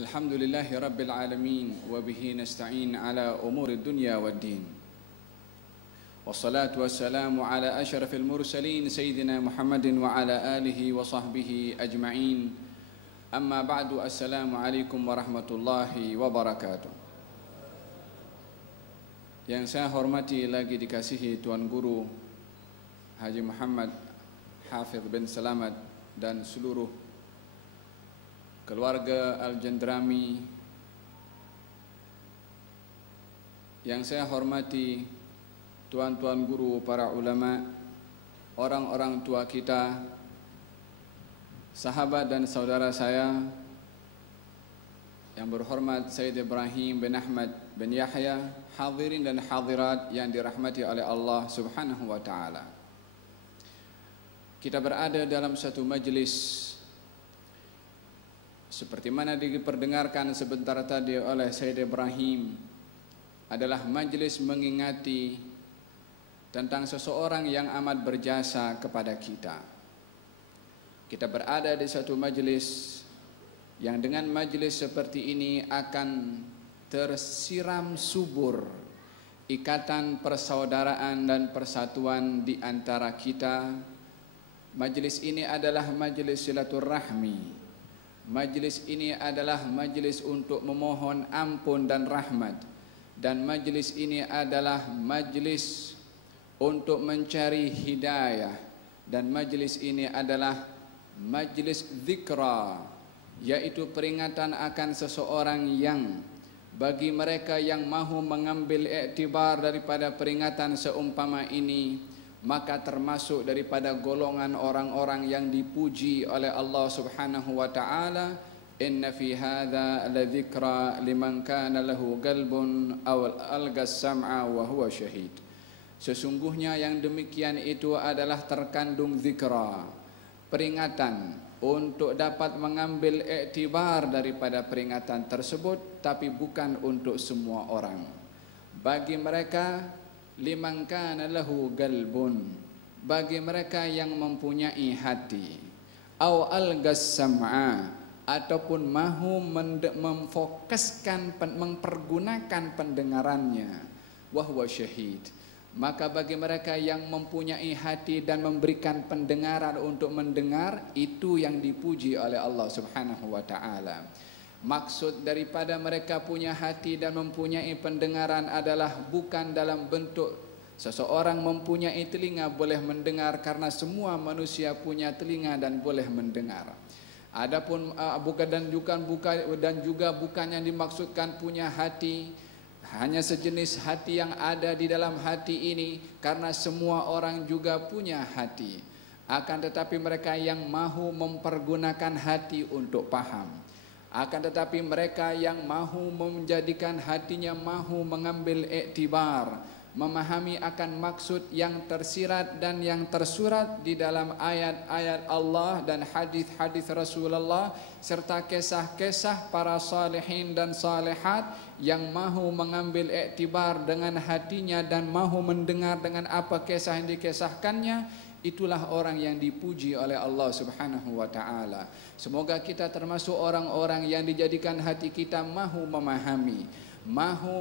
Alhamdulillahi Rabbil Alamin wa bihi nasta'in ala umuri dunya waddin. Wassalatu wassalamu ala asyrafil mursalin Sayyidina Muhammadin wa ala alihi wa sahbihi ajma'in. Amma ba'du, assalamu alaikum warahmatullahi wabarakatuh. Yang saya hormati lagi dikasihi Tuan Guru Haji Muhammad Hafidh bin Selamat dan seluruh keluarga Al-Jandrami, yang saya hormati tuan-tuan guru, para ulama, orang-orang tua kita, sahabat dan saudara saya yang berhormat Sayyid Ibrahim bin Ahmad bin Yahya, hadirin dan hadirat yang dirahmati oleh Allah Subhanahu wa taala. Kita berada dalam satu majlis seperti mana diperdengarkan sebentar tadi oleh Sayyid Ibrahim, adalah majlis mengingati tentang seseorang yang amat berjasa kepada kita. Kita berada di satu majlis yang dengan majlis seperti ini akan tersiram subur ikatan persaudaraan dan persatuan di antara kita. Majlis ini adalah majlis silaturahmi. Majlis ini adalah majlis untuk memohon ampun dan rahmat, dan majlis ini adalah majlis untuk mencari hidayah, dan majlis ini adalah majlis zikra, yaitu peringatan akan seseorang yang bagi mereka yang mahu mengambil iktibar daripada peringatan seumpama ini, maka termasuk daripada golongan orang-orang yang dipuji oleh Allah Subhanahu wa taala. Inna fi hadza ladzikra liman kana lahu qalbun aw algas sam'a wa huwa syahid. Sesungguhnya yang demikian itu adalah terkandung zikra, peringatan untuk dapat mengambil iktibar daripada peringatan tersebut, tapi bukan untuk semua orang. Bagi mereka liman kana lahu qalbun, bagi mereka yang mempunyai hati, au algas sam'a, ataupun mahu memfokuskan, mempergunakan pendengarannya, wa huwa syahid, maka bagi mereka yang mempunyai hati dan memberikan pendengaran untuk mendengar, itu yang dipuji oleh Allah Subhanahu wa taala. Maksud daripada mereka punya hati dan mempunyai pendengaran adalah bukan dalam bentuk seseorang mempunyai telinga boleh mendengar, karena semua manusia punya telinga dan boleh mendengar. Adapun bukan bukan yang dimaksudkan punya hati hanya sejenis hati yang ada di dalam hati ini, karena semua orang juga punya hati. Akan tetapi mereka yang mahu mempergunakan hati untuk paham, akan tetapi mereka yang mahu menjadikan hatinya mahu mengambil iktibar, memahami akan maksud yang tersirat dan yang tersurat di dalam ayat-ayat Allah dan hadis-hadis Rasulullah, serta kisah-kisah para salihin dan salihat yang mahu mengambil iktibar dengan hatinya dan mahu mendengar dengan apa kisah yang dikisahkannya, itulah orang yang dipuji oleh Allah Subhanahu wa taala. Semoga kita termasuk orang-orang yang dijadikan hati kita mahu memahami, mahu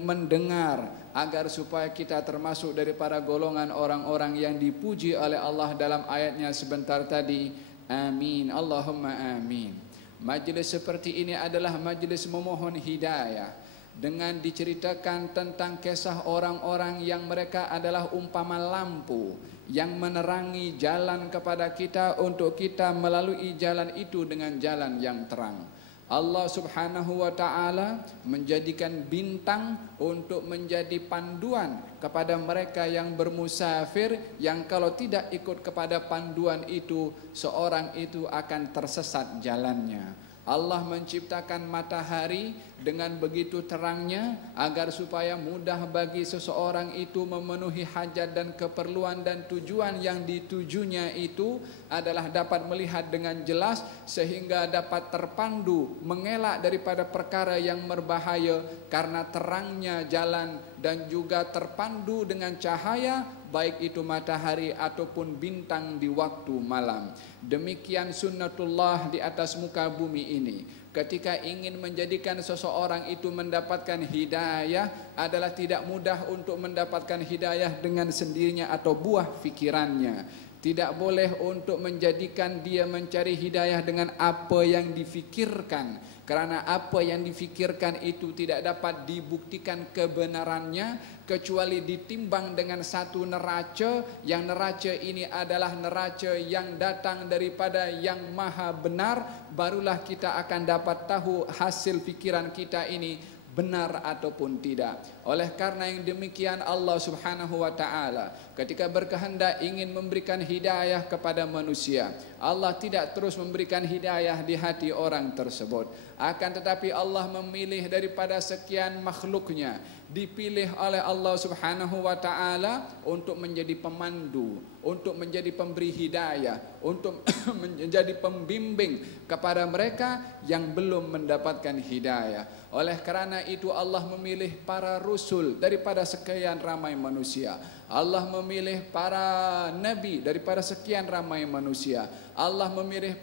mendengar, agar supaya kita termasuk daripada golongan orang-orang yang dipuji oleh Allah dalam ayatnya sebentar tadi. Amin, Allahumma amin. Majlis seperti ini adalah majlis memohon hidayah, dengan diceritakan tentang kisah orang-orang yang mereka adalah umpama lampu yang menerangi jalan kepada kita untuk kita melalui jalan itu dengan jalan yang terang. Allah Subhanahu wa taala menjadikan bintang untuk menjadi panduan kepada mereka yang bermusafir, yang kalau tidak ikut kepada panduan itu, seorang itu akan tersesat jalannya. Allah menciptakan matahari dengan begitu terangnya agar supaya mudah bagi seseorang itu memenuhi hajat dan keperluan, dan tujuan yang ditujunya itu adalah dapat melihat dengan jelas sehingga dapat terpandu mengelak daripada perkara yang berbahaya karena terangnya jalan, dan juga terpandu dengan cahaya baik itu matahari ataupun bintang di waktu malam. Demikian sunnatullah di atas muka bumi ini. Ketika ingin menjadikan seseorang itu mendapatkan hidayah, adalah tidak mudah untuk mendapatkan hidayah dengan sendirinya atau buah fikirannya. Tidak boleh untuk menjadikan dia mencari hidayah dengan apa yang difikirkan, karena apa yang difikirkan itu tidak dapat dibuktikan kebenarannya kecuali ditimbang dengan satu neraca, yang neraca ini adalah neraca yang datang daripada yang maha benar. Barulah kita akan dapat tahu hasil fikiran kita ini benar ataupun tidak. Oleh karena yang demikian, Allah Subhanahu wa taala ketika berkehendak ingin memberikan hidayah kepada manusia, Allah tidak terus memberikan hidayah di hati orang tersebut. Akan tetapi Allah memilih daripada sekian makhluknya, dipilih oleh Allah Subhanahu wa taala untuk menjadi pemandu, untuk menjadi pemberi hidayah, untuk menjadi pembimbing kepada mereka yang belum mendapatkan hidayah. Oleh karena itu Allah memilih para rasul daripada sekian ramai manusia. Allah memilih para nabi daripada sekian ramai manusia. Allah memilih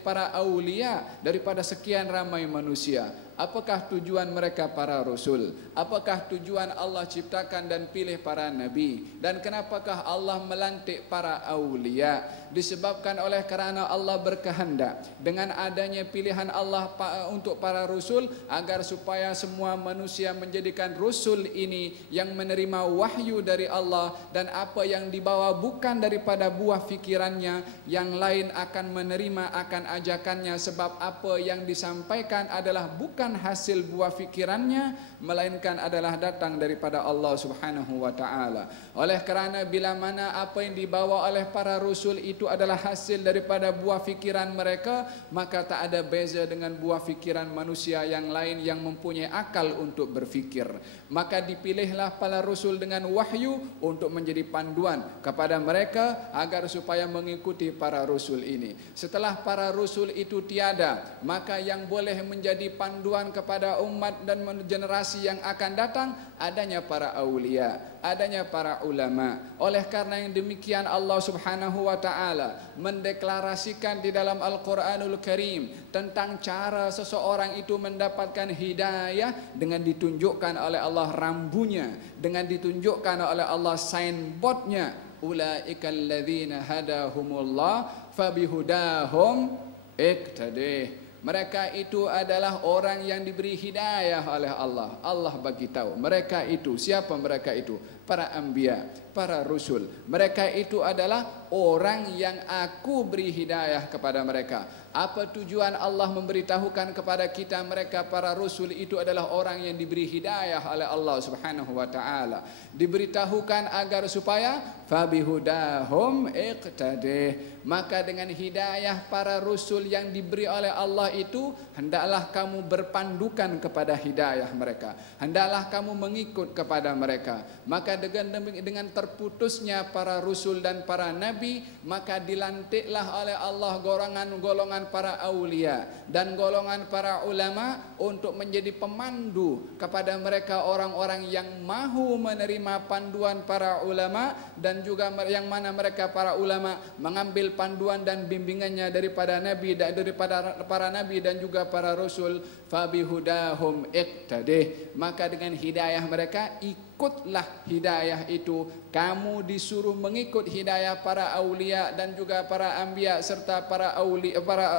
para aulia daripada sekian ramai manusia. Apakah tujuan mereka para rasul? Apakah tujuan Allah ciptakan dan pilih para nabi? Dan kenapakah Allah melantik para aulia? Disebabkan oleh kerana Allah berkehendak dengan adanya pilihan Allah untuk para rasul, agar supaya semua manusia menjadikan rasul ini yang menerima wahyu dari Allah, dan apa yang dibawa bukan daripada buah fikirannya, yang lain akan menerima akan ajakannya, sebab apa yang disampaikan adalah bukan hasil buah fikirannya, melainkan adalah datang daripada Allah Subhanahu wa taala. Oleh kerana bila mana apa yang dibawa oleh para rasul itu adalah hasil daripada buah fikiran mereka, maka tak ada beza dengan buah fikiran manusia yang lain yang mempunyai akal untuk berfikir. Maka dipilihlah para rasul dengan wahyu untuk menjadi panduan kepada mereka agar supaya mengikuti para rasul ini. Setelah para rasul itu tiada, maka yang boleh menjadi panduan kepada umat dan generasi yang akan datang adanya para aulia, adanya para ulama. Oleh karena yang demikian, Allah Subhanahu wa taala mendeklarasikan di dalam Al-Qur'anul Karim tentang cara seseorang itu mendapatkan hidayah dengan ditunjukkan oleh Allah rambunya, dengan ditunjukkan oleh Allah signboardnya. Ulaikal ladzina hadahumullah fabihudahum iqtadih. Mereka itu adalah orang yang diberi hidayah oleh Allah. Allah bagi tahu mereka itu. Siapa mereka itu? Para anbiya, para rasul. Mereka itu adalah orang yang aku beri hidayah kepada mereka. Apa tujuan Allah memberitahukan kepada kita mereka para rasul itu adalah orang yang diberi hidayah oleh Allah Subhanahu wa taala. Diberitahukan agar supaya fabihudahum iqtadih. Maka dengan hidayah para rasul yang diberi oleh Allah itu, hendaklah kamu berpandukan kepada hidayah mereka. Hendaklah kamu mengikut kepada mereka. Maka dengan terputusnya para rasul dan para nabi, maka dilantiklah oleh Allah golongan para aulia dan golongan para ulama untuk menjadi pemandu kepada mereka orang-orang yang mahu menerima panduan para ulama, dan juga yang mana mereka para ulama mengambil panduan dan bimbingannya daripada nabi dan daripada para nabi dan juga para rasul. Fabihudahum iqtadih. Maka dengan hidayah mereka ikutlah hidayah itu. Kamu disuruh mengikut hidayah para aulia dan juga para anbiya serta para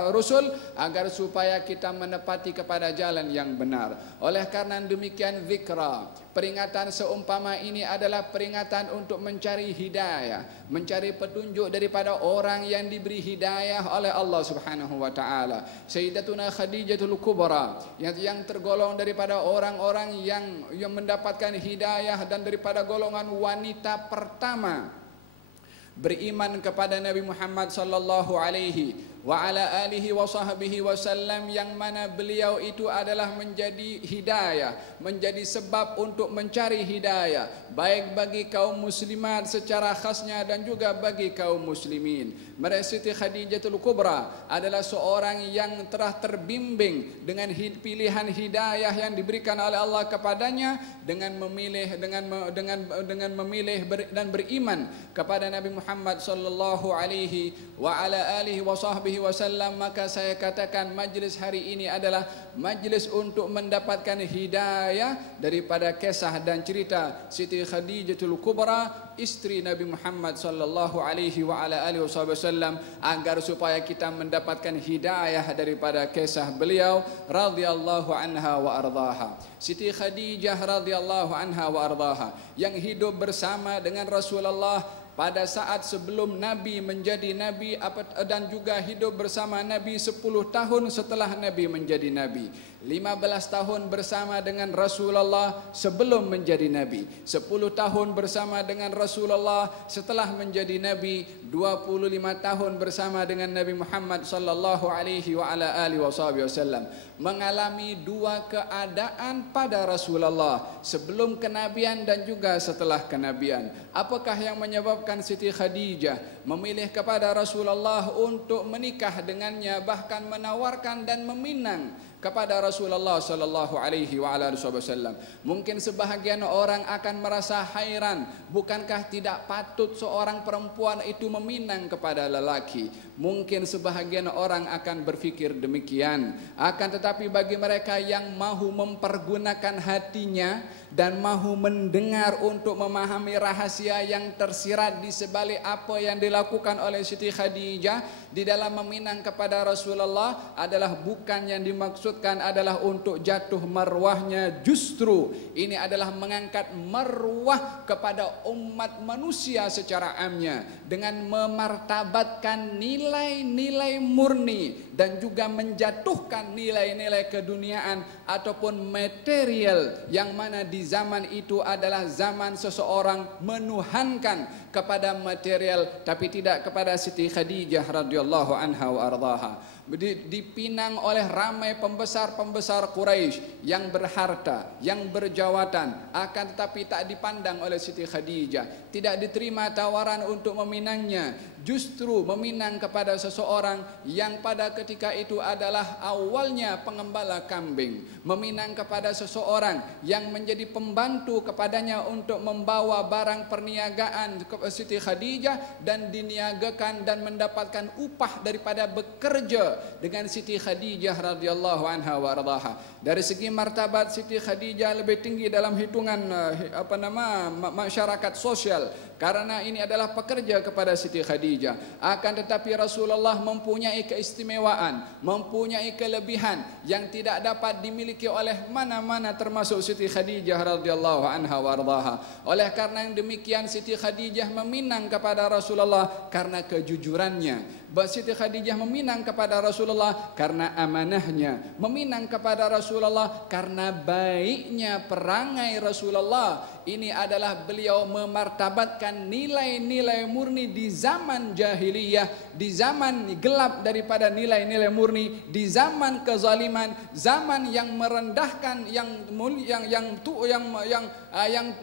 rasul, agar supaya kita menepati kepada jalan yang benar. Oleh karena demikian, zikra, peringatan seumpama ini adalah peringatan untuk mencari hidayah, mencari petunjuk daripada orang yang diberi hidayah oleh Allah Subhanahu wa taala. Sayyidatuna Khadijatul Kubra yang tergolong daripada orang-orang yang mendapatkan hidayah dan daripada golongan wanita pertama beriman kepada Nabi Muhammad sallallahu alaihi wa ala alihi wa sahbihi wasallam, yang mana beliau itu adalah menjadi hidayah, menjadi sebab untuk mencari hidayah baik bagi kaum muslimat secara khasnya dan juga bagi kaum muslimin. Siti Khadijatul Kubra adalah seorang yang telah terbimbing dengan pilihan hidayah yang diberikan oleh Allah kepadanya dengan memilih dan beriman kepada Nabi Muhammad sallallahu alaihi wa ala alihi wa sahbihi wasallam. Maka saya katakan majlis hari ini adalah majlis untuk mendapatkan hidayah daripada kisah dan cerita Siti Khadijatul Kubra, istri Nabi Muhammad sallallahu alaihi wa ala alihi wasallam, agar supaya kita mendapatkan hidayah daripada kisah beliau radhiyallahu anha wa ardhaha. Siti Khadijah radhiyallahu anha wa ardhaha yang hidup bersama dengan Rasulullah pada saat sebelum Nabi menjadi Nabi, dan juga hidup bersama Nabi 10 tahun setelah Nabi menjadi Nabi. 15 tahun bersama dengan Rasulullah sebelum menjadi Nabi, 10 tahun bersama dengan Rasulullah setelah menjadi Nabi, 25 tahun bersama dengan Nabi Muhammad sallallahu alaihi wa ala alihi wasallam. Mengalami dua keadaan pada Rasulullah, sebelum kenabian dan juga setelah kenabian. Apakah yang menyebabkan Siti Khadijah memilih kepada Rasulullah untuk menikah dengannya, bahkan menawarkan dan meminang kepada Rasulullah sallallahu alaihi wa ala alihi wasallam? Mungkin sebahagian orang akan merasa hairan, bukankah tidak patut seorang perempuan itu meminang kepada lelaki? Mungkin sebahagian orang akan berfikir demikian. Akan tetapi bagi mereka yang mahu mempergunakan hatinya dan mahu mendengar untuk memahami rahasia yang tersirat di sebalik apa yang dilakukan oleh Siti Khadijah di dalam meminang kepada Rasulullah, adalah bukan yang dimaksudkan adalah untuk jatuh marwahnya, justru ini adalah mengangkat marwah kepada umat manusia secara amnya dengan memartabatkan nilai-nilai murni dan juga menjatuhkan nilai-nilai keduniaan ataupun material, yang mana di zaman itu adalah zaman seseorang menuhankan kepada material tapi tidak kepada Siti Khadijah radhiyallahu anha wa ardhaha. Dipinang oleh ramai pembesar-pembesar Quraisy yang berharta, yang berjawatan, akan tetapi tak dipandang oleh Siti Khadijah, tidak diterima tawaran untuk meminangnya, justru meminang kepada seseorang yang pada ketika itu adalah awalnya pengembala kambing, meminang kepada seseorang yang menjadi pembantu kepadanya untuk membawa barang perniagaan ke Siti Khadijah dan diniagakan dan mendapatkan upah daripada bekerja dengan Siti Khadijah radhiyallahu anha wa ardhaha. Dari segi martabat, Siti Khadijah lebih tinggi dalam hitungan masyarakat sosial, karena ini adalah pekerja kepada Siti Khadijah. Akan tetapi Rasulullah mempunyai keistimewaan, mempunyai kelebihan yang tidak dapat dimiliki oleh mana-mana termasuk Siti Khadijah radhiyallahu anha wa ardhaha. Oleh karena yang demikian, Siti Khadijah meminang kepada Rasulullah karena kejujurannya. Siti Khadijah meminang kepada Rasulullah karena amanahnya, meminang kepada Rasulullah karena baiknya perangai Rasulullah. Ini adalah beliau memartabatkan nilai-nilai murni di zaman jahiliyah, di zaman gelap daripada nilai-nilai murni, di zaman kezaliman, zaman yang merendahkan yang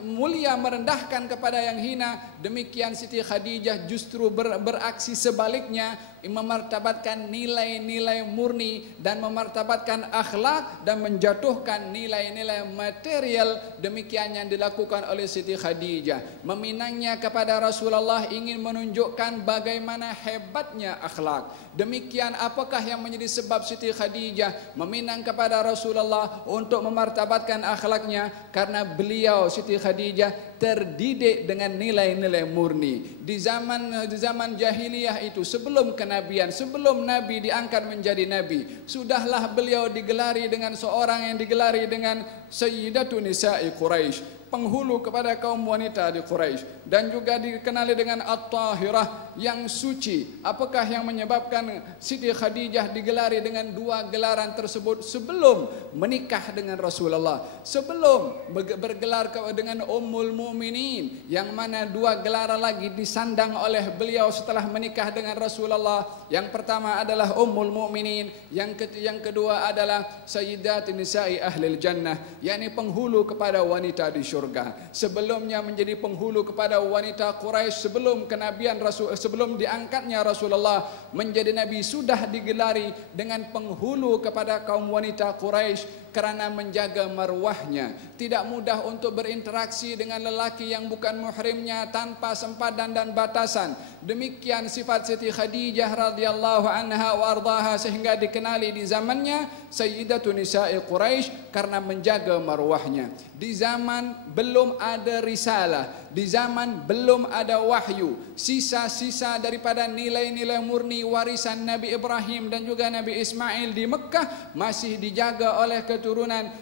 mulia merendahkan kepada yang hina. Demikian Siti Khadijah justru beraksi sebaliknya, memartabatkan nilai-nilai murni dan memartabatkan akhlak dan menjatuhkan nilai-nilai material. Demikian yang dilakukan oleh Siti Khadijah. Meminangnya kepada Rasulullah ingin menunjukkan bagaimana hebatnya akhlak. Demikian apakah yang menjadi sebab Siti Khadijah meminang kepada Rasulullah untuk memartabatkan akhlaknya? Karena beliau Siti Khadijah terdidik dengan nilai-nilai murni. Di zaman jahiliyah itu, sebelum kenabian, sebelum Nabi diangkat menjadi Nabi, sudahlah beliau digelari dengan seorang yang digelari dengan Sayyidatu Nisa'i Quraisy, penghulu kepada kaum wanita di Quraisy dan juga dikenali dengan At-Tahirah, yang suci. Apakah yang menyebabkan Siti Khadijah digelari dengan dua gelaran tersebut sebelum menikah dengan Rasulullah, sebelum bergelar dengan Ummul Mukminin, yang mana dua gelar lagi disandang oleh beliau setelah menikah dengan Rasulullah. Yang pertama adalah Ummul Mukminin, yang kedua adalah Sayyidat Nisa'i Ahlil Jannah, yakni penghulu kepada wanita di surga. Sebelumnya menjadi penghulu kepada wanita Quraisy sebelum kenabian Rasul, sebelum diangkatnya Rasulullah menjadi nabi, sudah digelari dengan penghulu kepada kaum wanita Quraisy karena menjaga marwahnya. Tidak mudah untuk berinteraksi dengan lelaki yang bukan muhrimnya tanpa sempadan dan batasan. Demikian sifat Siti Khadijah radhiyallahu anha wa ardhaha, sehingga dikenali di zamannya Sayyidatun Nisa'i Quraisy karena menjaga marwahnya. Di zaman belum ada risalah, di zaman belum ada wahyu, sisa-sisa daripada nilai-nilai murni warisan Nabi Ibrahim dan juga Nabi Ismail di Mekah masih dijaga oleh keturunan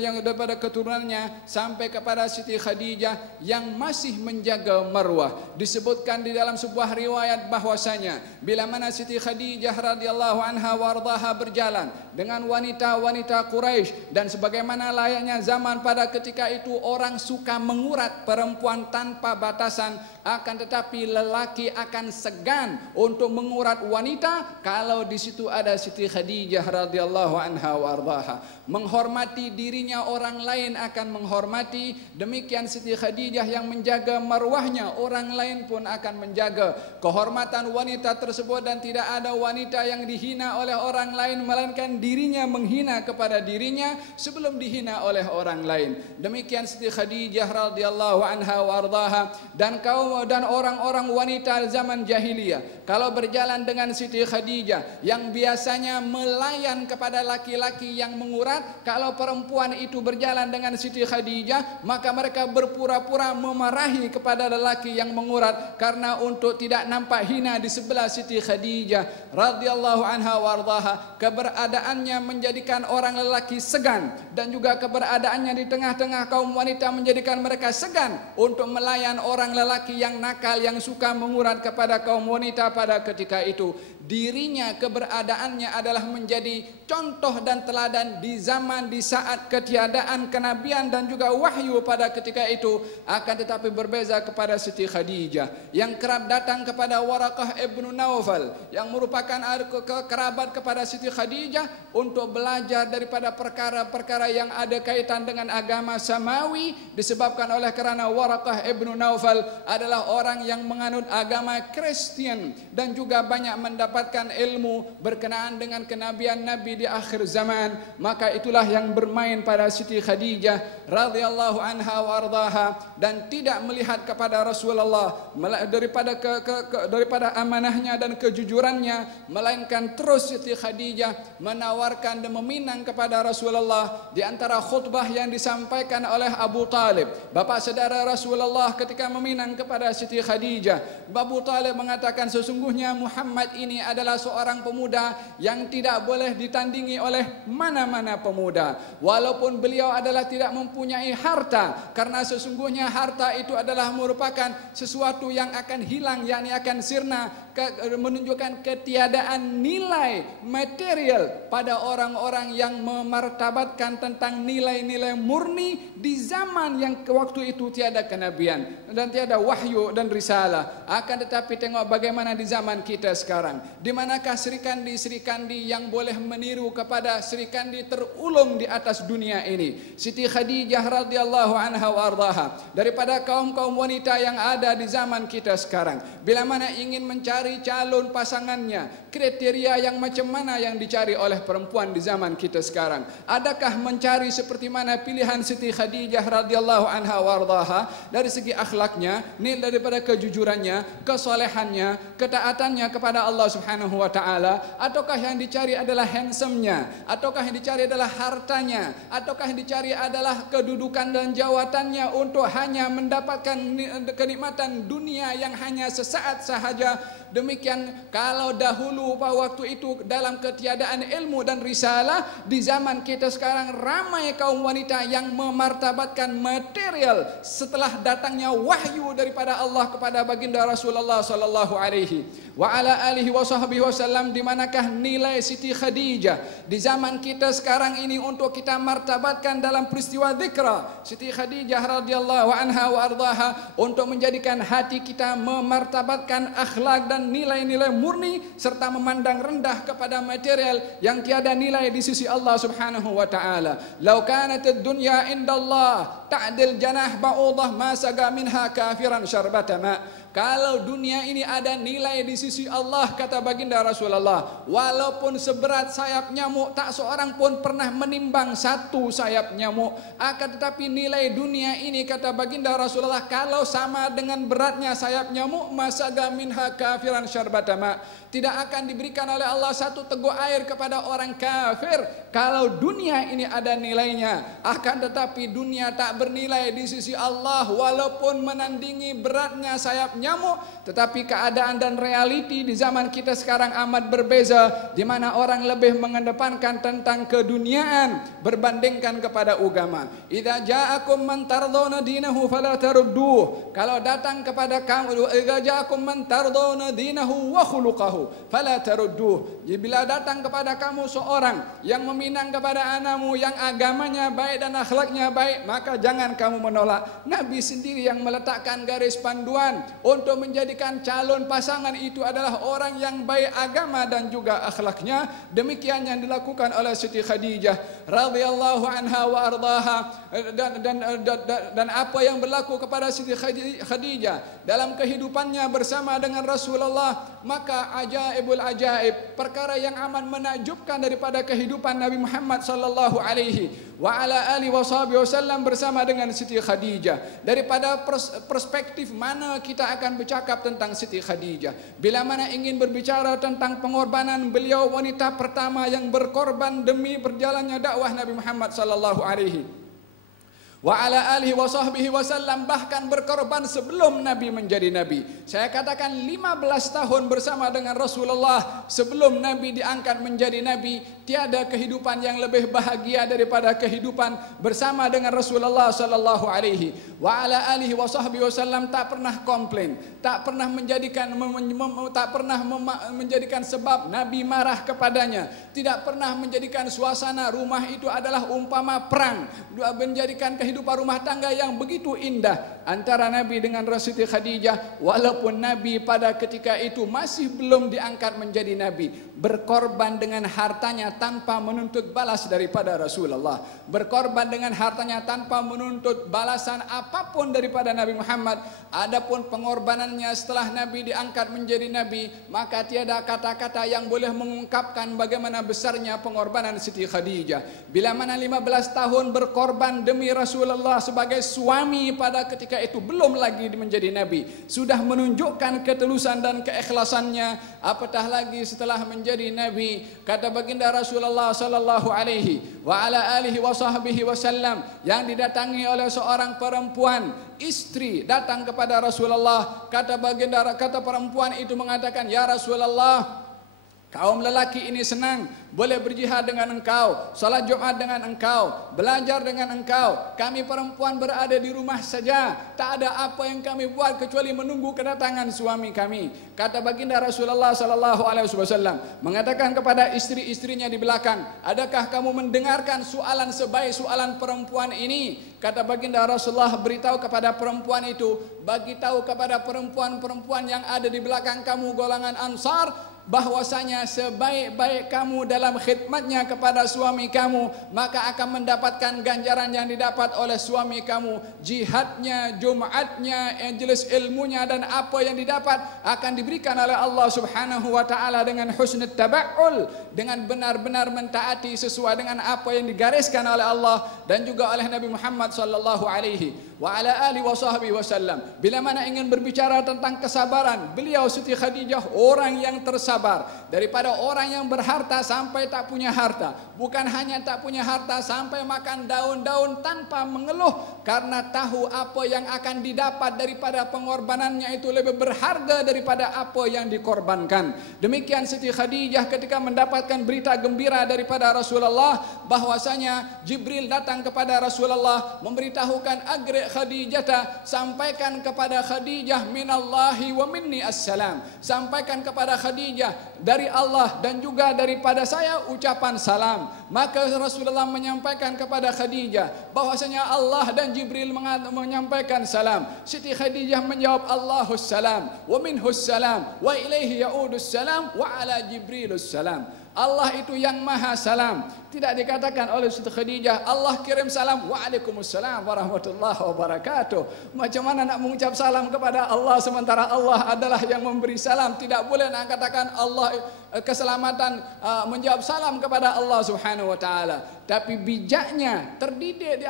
yang daripada keturunannya sampai kepada Siti Khadijah yang masih menjaga marwah. Disebutkan di dalam sebuah riwayat bahwasanya bila mana Siti Khadijah radhiyallahu anha wardaha berjalan dengan wanita-wanita Quraisy, dan sebagaimana layaknya zaman pada ketika itu orang suka mengurat perempuan tanpa batasan, akan tetapi lelaki akan segan untuk mengurat wanita kalau di situ ada Siti Khadijah radhiyallahu anha wardaha. Menghormati dirinya orang lain akan menghormati, demikian Siti Khadijah yang menjaga marwahnya, orang lain pun akan menjaga kehormatan wanita tersebut, dan tidak ada wanita yang dihina oleh orang lain melainkan dirinya menghina kepada dirinya sebelum dihina oleh orang lain. Demikian Siti Khadijah radhiyallahu anha wardaha. Dan orang-orang wanita zaman jahiliyah kalau berjalan dengan Siti Khadijah yang biasanya melayan kepada laki-laki yang mengurat, kalau perempuan itu berjalan dengan Siti Khadijah maka mereka berpura-pura memarahi kepada lelaki yang mengurat karena untuk tidak nampak hina di sebelah Siti Khadijah radhiyallahu anha wardaha. Keberadaannya menjadikan orang lelaki segan, dan juga keberadaannya di tengah-tengah kaum wanita menjadikan mereka segan untuk melayan orang lelaki yang nakal yang suka mengurat kepada kaum wanita pada ketika itu. Dirinya, keberadaannya adalah menjadi contoh dan teladan di zaman, di saat ketiadaan kenabian dan juga wahyu pada ketika itu. Akan tetapi berbeza kepada Siti Khadijah yang kerap datang kepada Waraqah ibnu Naufal yang merupakan kerabat kepada Siti Khadijah untuk belajar daripada perkara-perkara yang ada kaitan dengan agama samawi, disebabkan oleh kerana Waraqah ibnu Naufal adalah orang yang menganut agama Kristen dan juga banyak mendapatkan ilmu berkenaan dengan kenabian Nabi di akhir zaman. Maka itulah yang bermain pada Siti Khadijah radhiyallahu anha wa ardhaha, dan tidak melihat kepada Rasulullah daripada amanahnya dan kejujurannya, melainkan terus Siti Khadijah menawarkan dan meminang kepada Rasulullah. Di antara khutbah yang disampaikan oleh Abu Talib, bapa saudara Rasulullah, ketika meminang kepada Siti Khadijah, Abu Talib mengatakan sesungguhnya Muhammad ini adalah seorang pemuda yang tidak boleh ditandingi oleh mana-mana pemuda, walaupun beliau adalah tidak mempunyai harta, karena sesungguhnya harta itu adalah merupakan sesuatu yang akan hilang, yakni akan sirna, menunjukkan ketiadaan nilai material pada orang-orang yang memartabatkan tentang nilai-nilai murni di zaman yang waktu itu tiada kenabian dan tiada wahyu dan risalah. Akan tetapi tengok bagaimana di zaman kita sekarang, di manakah Sri Kandi yang boleh meniru kepada Sri Kandi terulung di atas dunia ini, Siti Khadijah radhiyallahu anha wa ardhaha. Daripada kaum-kaum wanita yang ada di zaman kita sekarang, bila mana ingin mencari calon pasangannya, kriteria yang macam mana yang dicari oleh perempuan di zaman kita sekarang? Adakah mencari seperti mana pilihan Siti Khadijah radhiyallahu anha wa ardhaha dari segi akhlaknya, nilai daripada kejujurannya, kesolehannya, ketaatannya kepada Allah Subhanahu wa taala, ataukah yang dicari adalah handsome-nya, ataukah yang dicari adalah hartanya, ataukah yang dicari adalah kedudukan dan jawatannya untuk hanya mendapatkan kenikmatan dunia yang hanya sesaat sahaja? Demikian kalau dahulu pada waktu itu dalam ketiadaan ilmu dan risalah, di zaman kita sekarang ramai kaum wanita yang memartabatkan material setelah datangnya wahyu daripada Allah kepada baginda Rasulullah sallallahu alaihi wa ala alihi wa sahbihi wasallam. Di manakah nilai Siti Khadijah di zaman kita sekarang ini untuk kita martabatkan dalam peristiwa zikra Siti Khadijah radhiyallahu anha wa ardaha, untuk menjadikan hati kita memartabatkan akhlak dan nilai-nilai murni serta memandang rendah kepada material yang tiada nilai di sisi Allah Subhanahu wa taala. Lau kanat ad-dunya indallah ta'dil janah ba'udah ma saga minha kafiran syarbata ma. Kalau dunia ini ada nilai di sisi Allah, kata baginda Rasulullah, walaupun seberat sayap nyamuk, tak seorang pun pernah menimbang satu sayap nyamuk. Akan tetapi nilai dunia ini, kata baginda Rasulullah, kalau sama dengan beratnya sayap nyamuk, masaga minha kafiran syarbatama, tidak akan diberikan oleh Allah satu teguk air kepada orang kafir. Kalau dunia ini ada nilainya, akan tetapi dunia tak bernilai di sisi Allah, walaupun menandingi beratnya sayap nyamuk. Tetapi keadaan dan realiti di zaman kita sekarang amat berbeza, di mana orang lebih mengedepankan tentang keduniaan berbandingkan kepada agama. Idza ja'akum man tardawna dinahu fala tarudduh. Kalau datang kepada kamu, idza ja'akum man tardawna dinahu wa khuluquhu fala tarudduh. Bila datang kepada kamu seorang yang meminang kepada anakmu yang agamanya baik dan akhlaknya baik, maka jangan kamu menolak. Nabi sendiri yang meletakkan garis panduan untuk menjadikan calon pasangan itu adalah orang yang baik agama dan juga akhlaknya. Demikian yang dilakukan oleh Siti Khadijah radhiyallahu anha wa ardaha, dan apa yang berlaku kepada Siti Khadijah dalam kehidupannya bersama dengan Rasulullah, maka ajaibul ajaib, perkara yang amat menakjubkan daripada kehidupan Nabi Muhammad sallallahu alaihi wa ala alihi wasallam bersama dengan Siti Khadijah. Daripada perspektif mana kita akan bercakap tentang Siti Khadijah? Bila mana ingin berbicara tentang pengorbanan beliau, wanita pertama yang berkorban demi berjalannya dakwah Nabi Muhammad sallallahu alaihi wa ala alihi wa sahbihi wasallam, bahkan berkorban sebelum Nabi menjadi Nabi. Saya katakan 15 tahun bersama dengan Rasulullah sebelum Nabi diangkat menjadi Nabi. Tiada kehidupan yang lebih bahagia daripada kehidupan bersama dengan Rasulullah sallallahu alaihi wa ala alihi wa sahbihi wasallam. Tak pernah komplain, tak pernah menjadikan menjadikan sebab Nabi marah kepadanya, tidak pernah menjadikan suasana rumah itu adalah umpama perang, menjadikan kehidupan rumah tangga yang begitu indah antara Nabi dengan Siti Khadijah. Walaupun Nabi pada ketika itu masih belum diangkat menjadi Nabi, berkorban dengan hartanya tanpa menuntut balas daripada Rasulullah, berkorban dengan hartanya tanpa menuntut balasan apapun daripada Nabi Muhammad. Adapun pengorbanannya setelah Nabi diangkat menjadi Nabi, maka tiada kata-kata yang boleh mengungkapkan bagaimana besarnya pengorbanan Siti Khadijah. Bila mana 15 tahun berkorban demi Rasulullah sebagai suami, pada ketika itu belum lagi menjadi Nabi, sudah menunjukkan ketulusan dan keikhlasannya. Apatah lagi setelah menjadi Nabi, kata baginda Rasulullah sallallahu alaihi wa ala alihi wa sahbihi wasallam, yang didatangi oleh seorang perempuan, istri datang kepada Rasulullah. Kata perempuan itu mengatakan, ya Rasulullah, kaum lelaki ini senang boleh berjihad dengan engkau, salat Jumat dengan engkau, belajar dengan engkau. Kami perempuan berada di rumah saja, tak ada apa yang kami buat kecuali menunggu kedatangan suami kami. Kata baginda Rasulullah sallallahu alaihi wasallam mengatakan kepada istri-istrinya di belakang, adakah kamu mendengarkan soalan sebaik soalan perempuan ini? Kata baginda Rasulullah, beritahu kepada perempuan itu, bagi tahu kepada perempuan-perempuan yang ada di belakang kamu golongan Ansar, bahwasanya sebaik-baik kamu dalam khidmatnya kepada suami kamu, maka akan mendapatkan ganjaran yang didapat oleh suami kamu. Jihadnya, Jumatnya, jelis ilmunya, dan apa yang didapat akan diberikan oleh Allah Subhanahu wa taala dengan husnul taba'ul, dengan benar-benar mentaati sesuai dengan apa yang digariskan oleh Allah dan juga oleh Nabi Muhammad sallallahu alaihi wa ala alihi wa sahbihi wasallam. Bila mana ingin berbicara tentang kesabaran, beliau Siti Khadijah orang yang tersabar. Daripada orang yang berharta sampai tak punya harta. Bukan hanya tak punya harta, sampai makan daun-daun tanpa mengeluh, karena tahu apa yang akan didapat daripada pengorbanannya itu lebih berharga daripada apa yang dikorbankan. Demikian Siti Khadijah ketika mendapatkan berita gembira daripada Rasulullah bahwasanya Jibril datang kepada Rasulullah memberitahukan agri Khadijah, sampaikan kepada Khadijah minallahi wa minni assalam, sampaikan kepada Khadijah dari Allah dan juga daripada saya ucapan salam. Maka Rasulullah menyampaikan kepada Khadijah bahwasanya Allah dan Jibril menyampaikan salam. Siti Khadijah menjawab Allahus salam wa minhus salam wa ilaihi yaudus salam wa ala Jibrilus salam. Allah itu yang maha salam. Tidak dikatakan oleh Siti Khadijah Allah kirim salam, waalaikumsalam warahmatullahi wabarakatuh. Macam mana nak mengucap salam kepada Allah sementara Allah adalah yang memberi salam? Tidak boleh nak katakan Allah keselamatan menjawab salam kepada Allah Subhanahu wa taala. Tapi bijaknya terdidik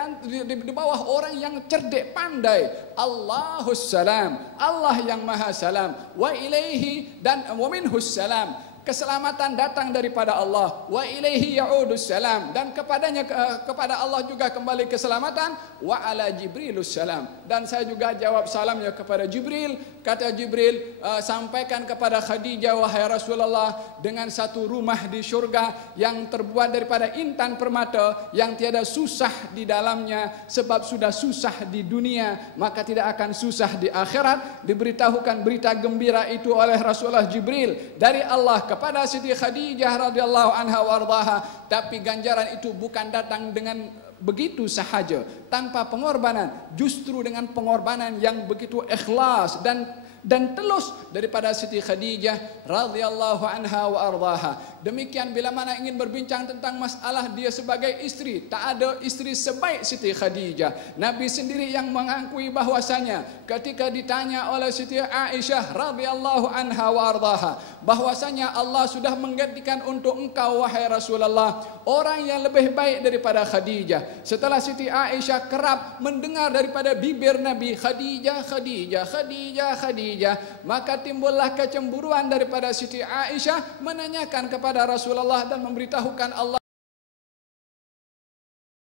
di bawah orang yang cerdik pandai. Allahus salam, Allah yang maha salam, wa ilaihi dan wa minhus salam. Keselamatan datang daripada Allah, wa ilaihi yaudus salam, dan kepadanya kepada Allah juga kembali keselamatan, wa ala Jibrilus salam, dan saya juga jawab salamnya kepada Jibril. Kata Jibril, sampaikan kepada Khadijah wahai Rasulullah, dengan satu rumah di syurga yang terbuat daripada intan permata yang tiada susah di dalamnya, sebab sudah susah di dunia maka tidak akan susah di akhirat. Diberitahukan berita gembira itu oleh Rasulullah Jibril dari Allah kepada Siti Khadijah radhiyallahu anha wardaha. Tapi ganjaran itu bukan datang dengan begitu sahaja tanpa pengorbanan, justru dengan pengorbanan yang begitu ikhlas dan telus daripada Siti Khadijah radhiyallahu anha wa ardaha. Demikian bila mana ingin berbincang tentang masalah dia sebagai istri, tak ada istri sebaik Siti Khadijah. Nabi sendiri yang mengakui bahwasanya ketika ditanya oleh Siti Aisyah radhiyallahu anha wa ardaha bahwasanya Allah sudah menggantikan untuk engkau wahai Rasulullah orang yang lebih baik daripada Khadijah. Setelah Siti Aisyah kerap mendengar daripada bibir Nabi Khadijah, Khadijah, Khadijah, Khadijah, maka timbullah kecemburuan daripada Siti Aisyah menanyakan kepada Rasulullah dan memberitahukan Allah